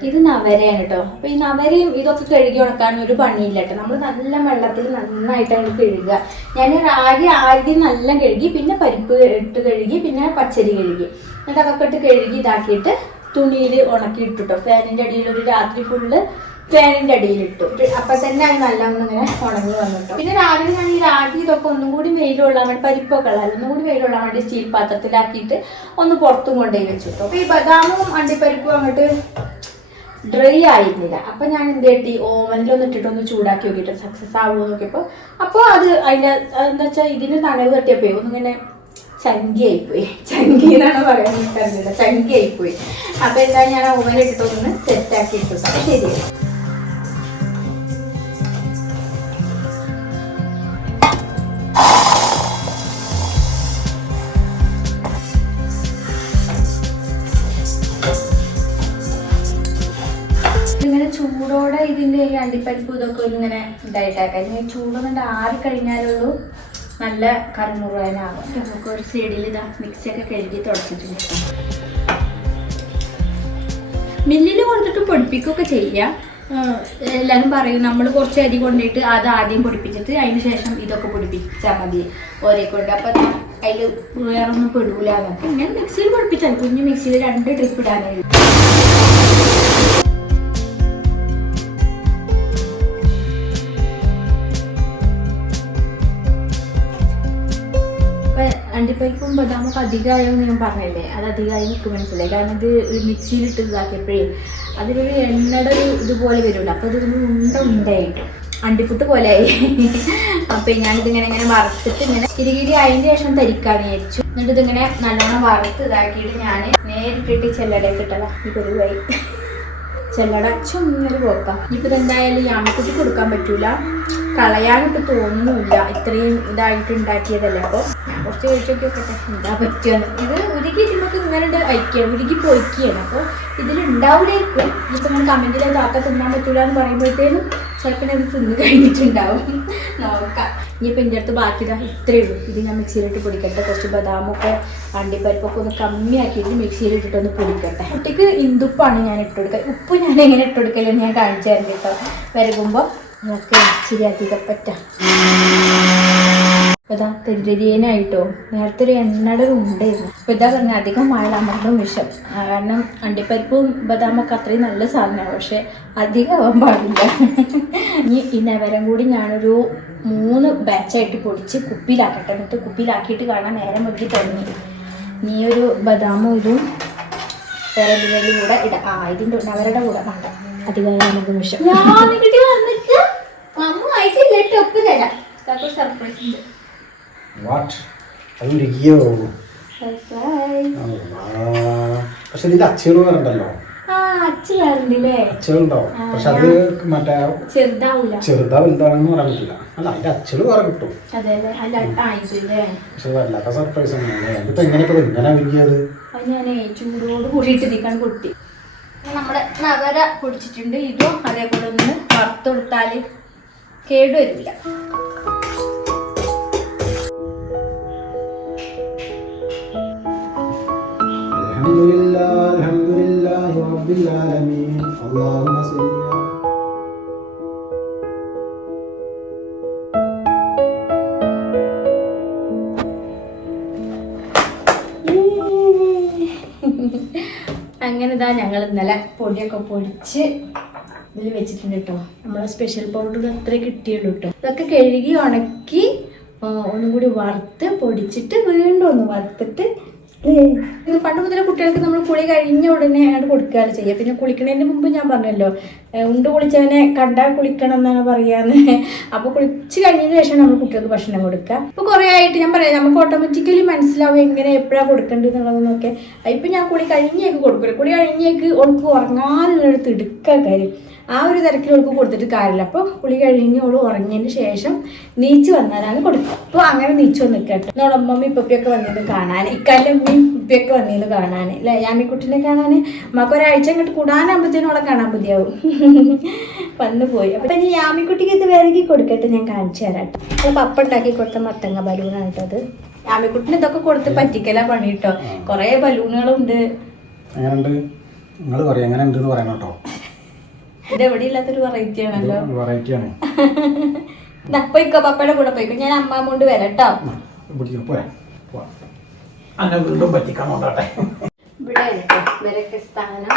ഇത് നവരയാണ് കേട്ടോ. അപ്പൊ ഈ നവരയും ഇതൊക്കെ കഴുകി ഉണക്കാൻ ഒരു പണിയില്ല കേട്ടോ. നമ്മൾ നല്ല വെള്ളത്തിൽ നന്നായിട്ട് അങ്ങ് കഴുകുക. ഞാൻ റാഗി ആദ്യം നല്ല കഴുകി, പിന്നെ പരിപ്പ് ഇട്ട് കഴുകി, പിന്നെ പച്ചരി കഴുകി, എന്നിട്ട് അതൊക്കെ ഇട്ട് കഴുകി ഇതാക്കിയിട്ട് തുണിയിൽ ഉണക്കി ഇട്ടുട്ടോ. ഫാനിന്റെ അടിയിൽ ഒരു രാത്രി ഫുള്ള് ഫാനിന്റെ അടിയിലിട്ടു. അപ്പൊ തന്നെ അത് നല്ല ഇങ്ങനെ ഉണങ്ങി വന്നിട്ടോ. പിന്നെ രാവിലെ ഞാൻ ഈ രാഗി ഇതൊക്കെ ഒന്നും കൂടി വെയിലുകൊള്ളാൻ വേണ്ടി, പരിപ്പൊക്കെ ഉള്ളത് ഒന്നും കൂടി വെയിലുകൊള്ളാൻ വേണ്ടി സ്റ്റീൽ പാത്രത്തിലാക്കിയിട്ട് ഒന്ന് പുറത്തും കൊണ്ടുപോയി വെച്ചിട്ടോ. അപ്പൊ ഈ ബദാമും അണ്ടിപ്പരിപ്പും അങ്ങോട്ട് ഡ്രൈ ആയിരുന്നില്ല. അപ്പൊ ഞാൻ എന്ത് ചെയ്തി, ഓവനിലൊന്ന് ഇട്ടിട്ടൊന്ന് ചൂടാക്കി നോക്കിയിട്ട് സക്സസ് ആവുമോ നോക്കിയപ്പോ അപ്പോൾ അത് അതിന്റെ എന്താ വെച്ചാൽ ഇതിന് തണവ് തട്ടിയപ്പോ ഒന്നിങ്ങനെ ചങ്കിയായിപ്പോയി. ചങ്കിന്നാണ് പറയാൻ എനിക്കറിയില്ല, ചങ്കിയായിപ്പോയി. അപ്പൊ എന്താ ഞാൻ ഓവനിലിട്ടിട്ടൊന്ന് സെറ്റാക്കി ഇട്ടു. ശരിയാണ്. ഇങ്ങനെ ചൂടോടെ ഇതിന്റെ ഈ അണ്ടിപ്പരിപ്പ് ഇതൊക്കെ ഒന്നിങ്ങനെ ഇതായിട്ടാക്കാം. ഇങ്ങനെ ചൂടൊന്നും ആറിക്കഴിഞ്ഞാലുള്ളൂ നല്ല കറുമുറാനാകും. നമുക്ക് ഒരു സൈഡിൽ ഇതാ മിക്സിയൊക്കെ കഴുകി തുടച്ചിട്ടുണ്ട്. മില്ലിൽ കൊടുത്തിട്ട് പൊടിപ്പിക്കുകയൊക്കെ ചെയ്യാം. എല്ലാവരും പറയും നമ്മൾ കുറച്ച് അരി കൊണ്ടിട്ട് അത് ആദ്യം പൊടിപ്പിച്ചിട്ട് അതിന് ശേഷം ഇതൊക്കെ പൊടിപ്പിച്ചാൽ മതി ഓരേ കൊണ്ട്. അപ്പം അതിൽ വേറെ ഒന്നും പെടൂല എന്നൊക്കെ. ഇങ്ങനെ മിക്സിയിൽ പൊടിപ്പിച്ചാൽ കുഞ്ഞു മിക്സിയിൽ 2 ട്രിപ്പ് ഇടാനായി. അണ്ടിപ്പരിപ്പും ബദാമൊക്കെ അധികമായെന്ന് ഞാൻ പറഞ്ഞല്ലേ, അത് അധികമായി എനിക്ക് മനസ്സിലായി. കാരണം ഇത് മിക്സിയിലിട്ട് ഇതാക്കിയപ്പോഴേ അതിലൊരു എണ്ണയുടെ ഒരു ഇതുപോലെ വരുമല്ലോ. അപ്പോൾ ഇതൊരു ഉണ്ടായിട്ട് അണ്ടിപ്പുട്ട് പോലെ ആയി. അപ്പം ഞാനിതിങ്ങനെ വറുത്തിട്ട് ഇങ്ങനെ കിരികിരി അതിൻ്റെ ശേഷം തരിക്കാന്ന് വിചാരിച്ചു. എന്നിട്ട് ഇതിങ്ങനെ നല്ലോണം വറുത്ത് ഇതാക്കിയിട്ട് ഞാൻ നേരിട്ടിട്ട് ചെല്ലടയൊക്കെ ഇട്ടതാ. ഈ പരിവായി ചെല്ലട ചുമന്നൊരു പോക്കാം. ഇനിയിപ്പോൾ ഇതെന്തായാലും യാമക്കുട്ടി കൊടുക്കാൻ പറ്റൂല, കളയാനിട്ട് തോന്നുന്നില്ല. ഇത്രയും ഇതായിട്ട് ഉണ്ടാക്കിയതല്ലേ. അപ്പോൾ ഞാൻ കുറച്ച് കഴിച്ചൊക്കെ നോക്കട്ടെ എന്താ പറ്റുകയെന്ന്. ഇത് ഉരുക്കി നമുക്ക് ഇങ്ങനെ അയക്കുകയാണ്, ഉരുക്കി പൊയ്ക്കുകയാണ്. അപ്പോൾ ഇതിലുണ്ടാവില്ലായിരിക്കും. ഇപ്പം ഞാൻ കമൻറ്റിൽ താത്ത തിന്നാൻ പറ്റൂല എന്ന് പറയുമ്പോഴത്തേനും ചിലപ്പോൾ അത് തിന്ന് കഴിഞ്ഞിട്ടുണ്ടാവും. നോക്കാം. ഇനിയിപ്പോൾ എൻ്റെ അടുത്ത് ബാക്കി ഇത്രയേ ഉള്ളൂ. ഇത് ഞാൻ മിക്സിയിലിട്ട് പൊടിക്കട്ടെ. കുറച്ച് ബദാമൊക്കെ അണ്ടിപ്പരിപ്പൊക്കെ ഒന്ന് കമ്മിയാക്കിയിട്ട് മിക്സിയിലിട്ടിട്ടൊന്ന് പൊടിക്കട്ടെ. കുട്ടിക്ക് ഇന്ദുപ്പാണ് ഞാൻ ഇട്ട് കൊടുക്കുക. ഉപ്പ് ഞാൻ എങ്ങനെ ഇട്ട് കൊടുക്കലെന്ന് ഞാൻ കാണിച്ചു തരാം കേട്ടോ. വരകുമ്പോൾ നമുക്ക് ശരിയാക്കിയൊക്കെ പറ്റാം. അപ്പോൾ ഇതാ തെരിതരിയനായിട്ടോ. നേരത്തെ ഒരു എണ്ണയുടെ ഉണ്ടായിരുന്നു. അപ്പോൾ ഇതാ പറഞ്ഞാൽ അധികം മഴ വിഷം. കാരണം അണ്ടിപ്പരിപ്പും ബദാമൊക്കെ അത്രയും നല്ല സാധനമാണ്, പക്ഷെ അധികം ആവാൻ പാടില്ല. ഇനി ഈ നവരം കൂടി ഞാനൊരു 3 ബാച്ചായിട്ട് പൊടിച്ച് കുപ്പിയിലാക്കട്ടെ. എന്നിട്ട് കുപ്പിയിലാക്കിയിട്ട് കാണാൻ നേരം വെക്കി തുടങ്ങി. നീ ഒരു ബദാമും ഇതും വേറെ ഇതിൻ്റെ കൂടെ ഇടാം. ഇതിൻ്റെ നവരുടെ കൂടെ വേണ്ട, അധികം നമുക്ക് വിഷം. സർപ്രൈസ് ഉണ്ട്. പക്ഷെ ഇതിന്റെ അച്ചുകൾ വേറണ്ടല്ലോ. അച്ചുകളുണ്ടോ? പക്ഷെ അത് മറ്റേ ചെറുതാ വലുതാണെന്ന് പറയാൻ പറ്റില്ല. അല്ല അതിന്റെ അച്ചുകൾ വേറെ കിട്ടും. പക്ഷെ വല്ലാത്ത സർപ്രൈസ് ആണ്. അതിപ്പോ ഇങ്ങനെ വിരിയത് ഞാനേ ചൂടോട് കൂടിയിട്ട് നിൽക്കാൻ പൊട്ടി. നമ്മുടെ നവര പൊടിച്ചിട്ടുണ്ട്. ഇതും അതേപോലെ ഒന്ന് വറുത്തെടുത്താൽ കേടുവരില്ല. അൽഹംദുലില്ലാഹി റബ്ബിൽ ആലമീൻ. അല്ലാഹുമ്മ സല്ലി അങ്ങനെ ഇതാ ഞങ്ങൾ ഇന്നലെ പൊടിയൊക്കെ പൊടിച്ച് ഇതിൽ വെച്ചിട്ടുണ്ട് കേട്ടോ. നമ്മളെ സ്പെഷ്യൽ പൗഡർ അത്രേ കിട്ടിയുള്ളൂ കേട്ടോ. ഇതൊക്കെ കഴുകി ഉണക്കി ഒന്നും കൂടി വറുത്ത് പൊടിച്ചിട്ട് വീണ്ടും ഒന്ന് വറുത്തിട്ട് ഇത് പണ്ട് മുതലേ കുട്ടികൾക്ക് നമ്മൾ കുളി കഴിഞ്ഞ ഉടനെ അങ്ങോട്ട് കൊടുക്കുകയാണ് ചെയ്യുക. പിന്നെ കുളിക്കുന്നതിന് മുമ്പ് ഞാൻ പറഞ്ഞല്ലോ ഉണ്ട് കുളിച്ചവനെ കണ്ടാൽ കുളിക്കണം എന്നാണ് പറയാന്ന്. അപ്പോൾ കുളിച്ച് കഴിഞ്ഞതിന് ശേഷം നമ്മൾ കുട്ടികൾക്ക് ഭക്ഷണം കൊടുക്കുക. ഇപ്പോൾ കുറേ ആയിട്ട് ഞാൻ പറയാം നമുക്ക് ഓട്ടോമാറ്റിക്കലി മനസ്സിലാവും എങ്ങനെ എപ്പോഴാണ് കൊടുക്കേണ്ടത് എന്നുള്ളതെന്നൊക്കെ. ഇപ്പം ഞാൻ കുളി കഴിഞ്ഞേക്ക് കൊടുക്കില്ല. കുളി കഴിഞ്ഞേക്ക് ഓൾക്ക് ഉറങ്ങാനുള്ളൊരു തിടുക്ക കാര്യം. ആ ഒരു തിരക്കിൽ ഓൾക്ക് കൊടുത്തിട്ട് കാര്യമില്ല. അപ്പോൾ കുളി കഴിഞ്ഞ് ഓൾ ഉറങ്ങിയതിന് ശേഷം നീച്ച് വന്നാലാണ് കൊടുക്കുക. അപ്പോൾ അങ്ങനെ നീച്ച് വന്ന് നിൽക്കട്ടെ. എന്നോട് അമ്മമ്മ ഇപ്പൊക്കെ വന്നിരുന്ന് കാണാൻ, ഇക്കാൻ്റെ അമ്മയും ഇപ്പൊക്കെ വന്നിരുന്ന് കാണാൻ അല്ലേ യാമിക്കുട്ടിനെ കാണാൻ. നമുക്ക് ഒരാഴ്ച അങ്ങോട്ട് കൂടാനാകുമ്പോഴത്തേനും അവളെ കാണാൻ മതിയാവും. വന്നു പോയി. അപ്പം ഇനി യാമിക്കുട്ടിക്ക് ഇത് വിലകി കൊടുക്കട്ടെ, ഞാൻ കാണിച്ചു തരാം. അപ്പോൾ പപ്പ ഉണ്ടാക്കി കൊടുത്ത മത്തങ്ങ ബലൂണാണ് കേട്ടോ അത്. യാമിക്കുട്ടിന് ഇതൊക്കെ കൊടുത്ത് പറ്റിക്കല പണി കേട്ടോ. കുറേ ബലൂണുകളുണ്ട്. എങ്ങനെയുണ്ട് നിങ്ങൾ പറയാം, എങ്ങനെ ഉണ്ടെന്ന് പറയണം കേട്ടോ. ഇത് എവിടെ ഇല്ലാത്തൊരു വെറൈറ്റി ആണല്ലോ. വെറൈറ്റി ആണ്. പോയിക്കോ, പപ്പയുടെ കൂടെ പോയിക്കോ. ഞാൻ അമ്മ കൊണ്ട് വരാം കേട്ടോ. വീണ്ടും പറ്റിക്കാൻ കൊണ്ടാട്ടെ. ഇവിടെ ഇവരൊക്കെ സ്ഥാനം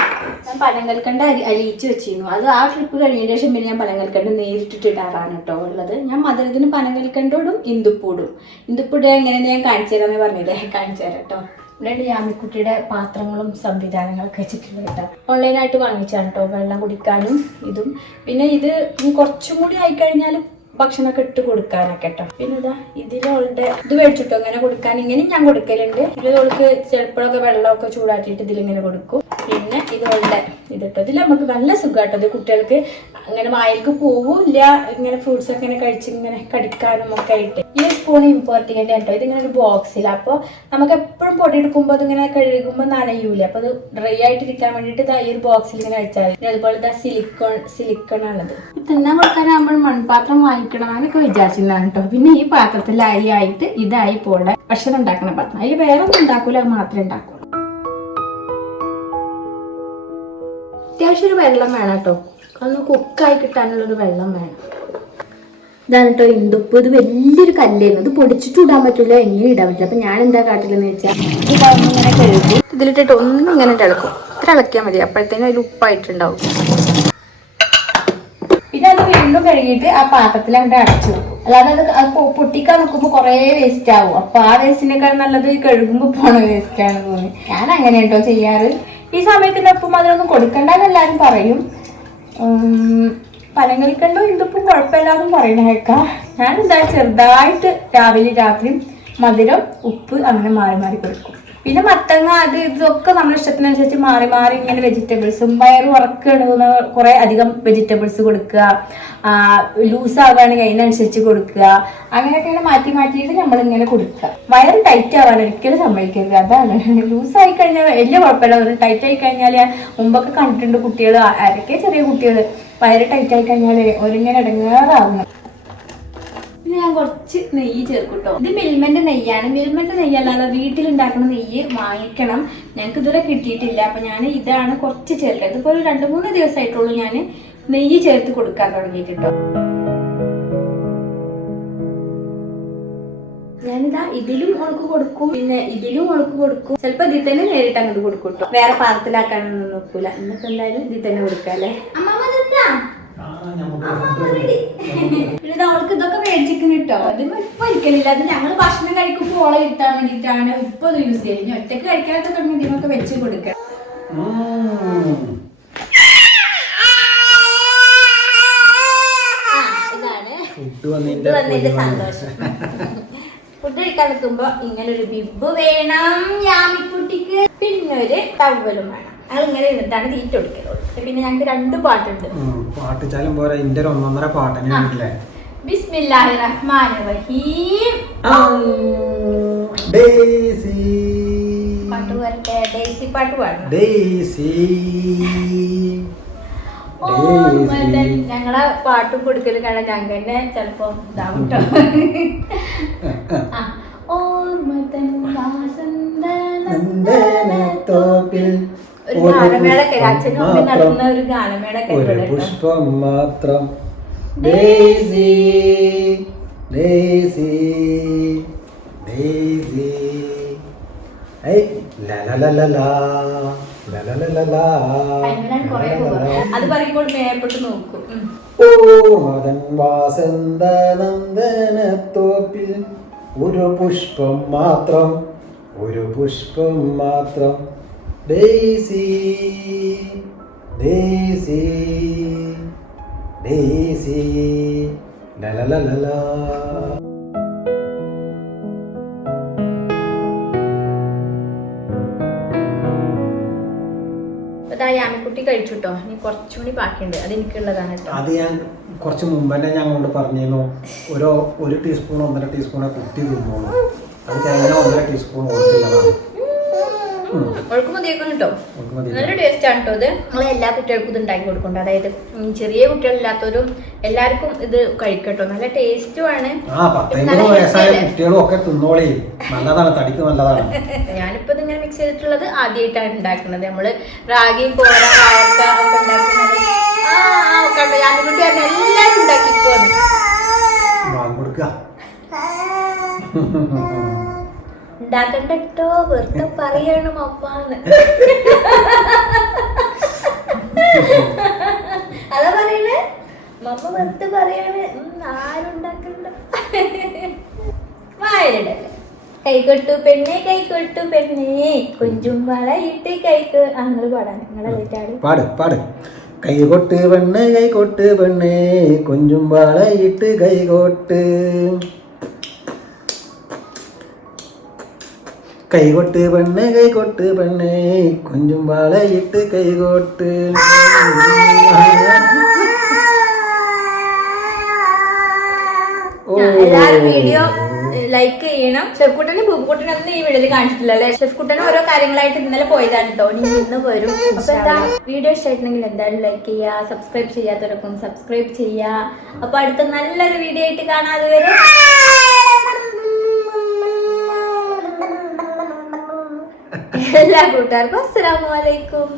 ഞാൻ പനങ്കൽക്കണ്ട അലിയിച്ച് വെച്ചിരുന്നു. അത് ആ ട്രിപ്പ് കഴിഞ്ഞതിന് ശേഷം പിന്നെ ഞാൻ പനങ്കൽക്കണ്ട് നേരിട്ടിട്ടിടാറാണ് കേട്ടോ ഉള്ളത്. ഞാൻ മധുരത്തിന് പനങ്കൽക്കണ്ടോടും ഇന്ദുപ്പൂടും. ഇന്ദുപ്പൂട് എങ്ങനെയെന്ന് ഞാൻ കാണിച്ചു തരാമെന്ന് പറഞ്ഞില്ലേ, കാണിച്ചു തരാം കേട്ടോ. ഇവിടെ യാമിക്കുട്ടിയുടെ പാത്രങ്ങളും സംവിധാനങ്ങളൊക്കെ വെച്ചിട്ടുണ്ട് കേട്ടോ. ഓൺലൈനായിട്ട് വാങ്ങിച്ചാണ് കേട്ടോ, വെള്ളം കുടിക്കാനും ഇതും. പിന്നെ ഇത് കുറച്ചും കൂടി ആയിക്കഴിഞ്ഞാൽ ഭക്ഷണമൊക്കെ ഇട്ട് കൊടുക്കാനൊക്കെ കേട്ടോ. പിന്നെ ഇതാ ഇതിലോളുടെ ഇത് മേടിച്ചിട്ടോ ഇങ്ങനെ കൊടുക്കാൻ. ഇങ്ങനെ ഞാൻ കൊടുക്കലുണ്ട്. ഇതിലോൾക്ക് ചിലപ്പോഴൊക്കെ വെള്ളമൊക്കെ ചൂടാക്കിയിട്ട് ഇതിലിങ്ങനെ കൊടുക്കും. പിന്നെ ഇതോളുടെ ഇതിട്ടോ. ഇതിൽ നമുക്ക് നല്ല സുഖമായിട്ടോ. ഇത് കുട്ടികൾക്ക് അങ്ങനെ വായിക്ക് പോവില്ല. ഇങ്ങനെ ഫ്രൂട്ട്സ് ഒക്കെ ഇങ്ങനെ കഴിച്ച് ഇങ്ങനെ കടിക്കാനും ഒക്കെ ആയിട്ട്. ഈ സ്പൂൺ ഇമ്പോർട്ട് ചെയ്യേണ്ട കേട്ടോ. ഇതിങ്ങനെ ഒരു ബോക്സിൽ. അപ്പോൾ നമുക്ക് എപ്പോഴും പൊടി എടുക്കുമ്പോൾ അതിങ്ങനെ കഴുകുമ്പോൾ നനയൂല. അപ്പോൾ അത് ഡ്രൈ ആയിട്ടിരിക്കാൻ വേണ്ടിയിട്ട് ഇതാ ഈ ഒരു ബോക്സിൽ ഇങ്ങനെ വെച്ചാൽ മതി. അതുപോലെ ഇതാ സിലിക്കൺ ആണത്. തിന്നാൻ കൊടുക്കാനാകുമ്പോൾ മൺപാത്രം വാങ്ങിക്കണം എന്നൊക്കെ വിചാരിച്ചിരുന്നതാണ് കേട്ടോ. പിന്നെ ഈ പാത്രത്തിൽ അരി ആയിട്ട് ഇതായി പോടെ ഭക്ഷണം ഉണ്ടാക്കുന്ന പാത്രം. അതിൽ വേറെ ഒന്നും ഉണ്ടാക്കൂല, അത് മാത്രമേ ഉണ്ടാക്കുള്ളൂ. അത്യാവശ്യം ഒരു വെള്ളം വേണം കേട്ടോ. അതൊന്ന് കുക്കായി കിട്ടാനുള്ളൊരു വെള്ളം വേണം. ഇതാണ് കേട്ടോ ഇന്ദുപ്പ്. ഇത് വലിയൊരു കല്ലായിരുന്നു. ഇത് പൊടിച്ചിട്ട് ഇടാൻ പറ്റില്ല, എങ്ങനെ ഇടാൻ പറ്റില്ല. അപ്പം ഞാൻ എന്താ കാട്ടില്ലെന്ന് വെച്ചാൽ ഇതൊന്നും ഇങ്ങനെ കഴുകും. ഇതിലിട്ടിട്ട് ഒന്നും ഇങ്ങനെ ഇളക്കും. ഇത്ര ഇളക്കിയാൽ മതി. അപ്പോഴത്തേനും അതിൽ ഉപ്പായിട്ടുണ്ടാവും. പിന്നെ അത് വീണ്ടും കഴുകിയിട്ട് ആ പാത്രത്തിൽ അങ്ങോട്ട് അടച്ചു വെക്കും. അല്ലാതെ അത് പൊട്ടിക്കാൻ നോക്കുമ്പോൾ കുറേ വേസ്റ്റ് ആവും. അപ്പോൾ ആ വേസ്റ്റിനേക്കാൾ നല്ലത് കഴുകുമ്പോൾ പോണ വേസ്റ്റാണ് തോന്നി. ഞാൻ അങ്ങനെ കേട്ടോ ചെയ്യാറ്. ഈ സമയത്തിന് ഉപ്പും അതിനൊന്നും കൊടുക്കണ്ടെന്ന് എല്ലാവരും പറയും. പനങ്കൽക്കണ്ടോ ഇന്ദുപ്പും കുഴപ്പമില്ലാന്നും പറയണ കേൾക്കാം. ഞാൻ എന്താ ചെറുതായിട്ട് രാവിലെ രാത്രിയും മധുരം ഉപ്പ് അങ്ങനെ മാറി മാറി കൊടുക്കും. പിന്നെ മത്തങ്ങ അത് ഇതൊക്കെ നമ്മുടെ ഇഷ്ടത്തിനനുസരിച്ച് മാറി മാറി ഇങ്ങനെ വെജിറ്റബിൾസും വയറ് ഉറക്കിടുന്ന കുറേ അധികം വെജിറ്റബിൾസ് കൊടുക്കുക. ലൂസാവുകയാണെങ്കിൽ അതിനനുസരിച്ച് കൊടുക്കുക. അങ്ങനെയൊക്കെ മാറ്റി മാറ്റിയിട്ട് നമ്മളിങ്ങനെ കൊടുക്കുക. വയറ് ടൈറ്റ് ആവാൻ ഒരിക്കലും സമ്മതിക്കരുത്. അതാണ് ലൂസായി കഴിഞ്ഞാൽ വലിയ കുഴപ്പമില്ല. ടൈറ്റ് ആയി കഴിഞ്ഞാൽ മുമ്പൊക്കെ കണ്ടിട്ടുണ്ട് കുട്ടികൾ, ആരൊക്കെ ചെറിയ കുട്ടികൾ വയറ് ടൈറ്റ് ആയി കഴിഞ്ഞാൽ ഒരിങ്ങനെ ഇടങ്ങേറാവുന്നു. പിന്നെ ഞാൻ കുറച്ച് നെയ്യ് ചേർക്കും കേട്ടോ. ഇത് മിൽമന്റെ നെയ്യാണ്. മിൽമന്റെ നെയ്യല്ലാതെ വീട്ടിലുണ്ടാക്കുന്ന നെയ്യ് വാങ്ങിക്കണം. ഞങ്ങൾക്ക് ഇതുവരെ കിട്ടിയിട്ടില്ല. അപ്പം ഞാൻ ഇതാണ് കുറച്ച് ചേർക്കുക. ഇതിപ്പോൾ ഒരു 2-3 ദിവസമായിട്ടുള്ളൂ ഞാൻ നെയ്യ് ചേർത്ത് കൊടുക്കാൻ തുടങ്ങിയിട്ട് കേട്ടോ. ഞാനിതാ ഇതിലും ഉണക്ക് കൊടുക്കും, പിന്നെ ഇതിലും ഉണക്ക് കൊടുക്കും. ചിലപ്പോൾ ഇതിൽ തന്നെ നേരിട്ട് അങ്ങോട്ട് കൊടുക്കും കേട്ടോ. വേറെ പാത്രത്തിലാക്കാനൊന്നും നോക്കൂല. എന്നിട്ട് എന്തായാലും ഇതിൽ തന്നെ കൊടുക്കാം അല്ലേ. പിന്നെ അവൾക്ക് ഇതൊക്കെ മേടിച്ചിരിക്കുന്നു കേട്ടോ. അത് ഇപ്പൊ ഒരിക്കലില്ല. അത് ഞങ്ങൾ ഭക്ഷണം കഴിക്കുമ്പോൾ ഓളെ ഇരുത്താൻ വേണ്ടിയിട്ടാണ് ഇപ്പൊ അത് യൂസ് ചെയ്യുന്നത്. ഇനി ഒറ്റക്ക് കഴിക്കാത്ത തുടങ്ങി ഇതിനൊക്കെ വെച്ച് കൊടുക്കാം. ഇതാണ് ഫുഡ് വന്നതിന്റെ സന്തോഷം. ഫുഡ് കഴിക്കാൻ നിൽക്കുമ്പോ ഇങ്ങനെ ഒരു ബിബ് വേണം യാമിക്കുട്ടിക്ക്. പിന്നെ ഒരു ടവലും വേണം. ഞങ്ങളിങ്ങനെ ഇരുന്നിട്ടാണ് തീറ്റ കൊടുക്കുന്നത്. പിന്നെ ഞങ്ങൾക്ക് 2 പാട്ടുണ്ട്. പാട്ടിച്ചാലും പോരാ, ഇന്റെ 1.5 പാട്ട് തന്നെയാണല്ലേ. ബിസ്മില്ലാഹിർ റഹ്മാനിർ റഹീം. ഡേസി പാട്ട് വരട്ടെ. ഡേസി പാട്ട് പാടണം. ഡേസി ഓർമ്മതൻ. ഞങ്ങളെ പാട്ടും കൊടുക്കലും കാണാൻ ഞങ്ങൾ തന്നെ ചിലപ്പോ ഇതാവും കേട്ടോ. ഓർമ്മതൻ വാസന്ത തോപ്പിൽ ഒരു ഗാനമേളൊക്കെ അച്ഛനും അമ്മയും നടത്തുന്ന ഒരു ഗാനമേളൊക്കെ ഒരു പുഷ്പം മാത്രം ഡേസി ഡേസി ഡേസി ഐ ലലലലലാ ലലലലലാ അത് പറയുമ്പോൾ മേപ്പെട്ട് നോക്കും. മദൻ വാസന്ത നന്ദനത്തോപ്പിൽ ഒരു പുഷ്പം മാത്രം ഒരു പുഷ്പം മാത്രം ഡേസി ഡേസി ഡേസി ലലലലലാ. യാമിക്കുട്ടി കഴിച്ചുട്ടോ. ഇനി കുറച്ചുകൂടി ബാക്കിയുണ്ട്, അത് എനിക്കുള്ളതാണ് കേട്ടോ. അത് ഞാൻ കുറച്ച് മുമ്പ് തന്നെ ഞങ്ങളോട് പറഞ്ഞിരുന്നു, ഒരു ടീസ്പൂൺ 1.5 ടീസ്പൂണെ കുട്ടി തിന്നോളൂ. അത് കഴിഞ്ഞാൽ 1.5 ടീസ്പൂൺ കൊടുത്തില്ലതാണ്. ഒഴുക്ക് മതിയേക്കും കേട്ടോ. നല്ല ടേസ്റ്റ് ആണ് കേട്ടോ ഇത്. നമ്മൾ എല്ലാ കുട്ടികൾക്കും ഇത് ഉണ്ടാക്കി കൊടുക്കുന്നുണ്ട്. അതായത് ചെറിയ കുട്ടികളില്ലാത്തവരും എല്ലാവർക്കും ഇത് കഴിക്കട്ടോ. നല്ല ടേസ്റ്റും ആണ്. 10 വയസ്സായ കുട്ടികളും ഒക്കെ തിന്നോളേ, നല്ലതാണ്, തടിക്ക് നല്ലതാണ്. ഞാനിപ്പോ ഇതിങ്ങനെ മിക്സ് ചെയ്തിട്ടുള്ളത് ആദ്യമായിട്ടാണ് ഉണ്ടാക്കുന്നത്. നമ്മള് റാഗി കോര വാഴക്ക ഒക്കെ ഉണ്ടാക്കുന്നത്. കണ്ടോ യാമിക്കുട്ടി പറഞ്ഞ എല്ലാരും ഉണ്ടാക്കിക്കോന്ന് ഉണ്ടാക്കണ്ട കേട്ടോ, വെറുതെ പറയണം അപ്പാന്ന്. അതാ പറയണേ, മമ്മ വെറുതെ പറയാണ്. ആരും ഉണ്ടാക്കണ്ട. വായടല്ലേ കൈകൊട്ടു പെണ്ണെ കൈകൊട്ടു പെണ്ണെ കൊഞ്ചും വളയിട്ട് കൈക്ക്. അങ്ങനെ പാടാൻ നിങ്ങളെ പാട്. കൈകൊട്ട് പെണ്ണെ കൈകൊട്ട് പെണ്ണെ കൊഞ്ചും വളയിട്ട് കൈകൊട്ട്. കൈകൊട്ട് പെണ്ണെ കൈകൊട്ട് പെണ്ണെ കൊഞ്ചും വളയിട്ട് കൈകൊട്ട്. എല്ലാരും വീഡിയോ ലൈക്ക് ചെയ്യണം. ഷെഫ്കുട്ടനെ ബൂബുക്കുട്ടനെ ഒന്നും ഈ വീഡിയോയിൽ കാണിച്ചിട്ടില്ല അല്ലേ? ഷെഫ്കുട്ടനെ ഓരോ കാര്യങ്ങളായിട്ട് ഇന്നലെ പോയതാണ് കേട്ടോ. ഇന്ന് വരും. അപ്പൊ എന്താ വീഡിയോ ഇഷ്ടമായിട്ടുണ്ടെങ്കിൽ എന്തായാലും ലൈക്ക് ചെയ്യുക, സബ്സ്ക്രൈബ് ചെയ്യാത്തവരൊക്കെ ഒന്ന് സബ്സ്ക്രൈബ് ചെയ്യുക. അപ്പൊ അടുത്ത നല്ലൊരു വീഡിയോ ആയിട്ട് കാണാതെ വരെ എല്ലാ കൂട്ടുകാർക്കും അസ്സലാമു അലൈക്കും.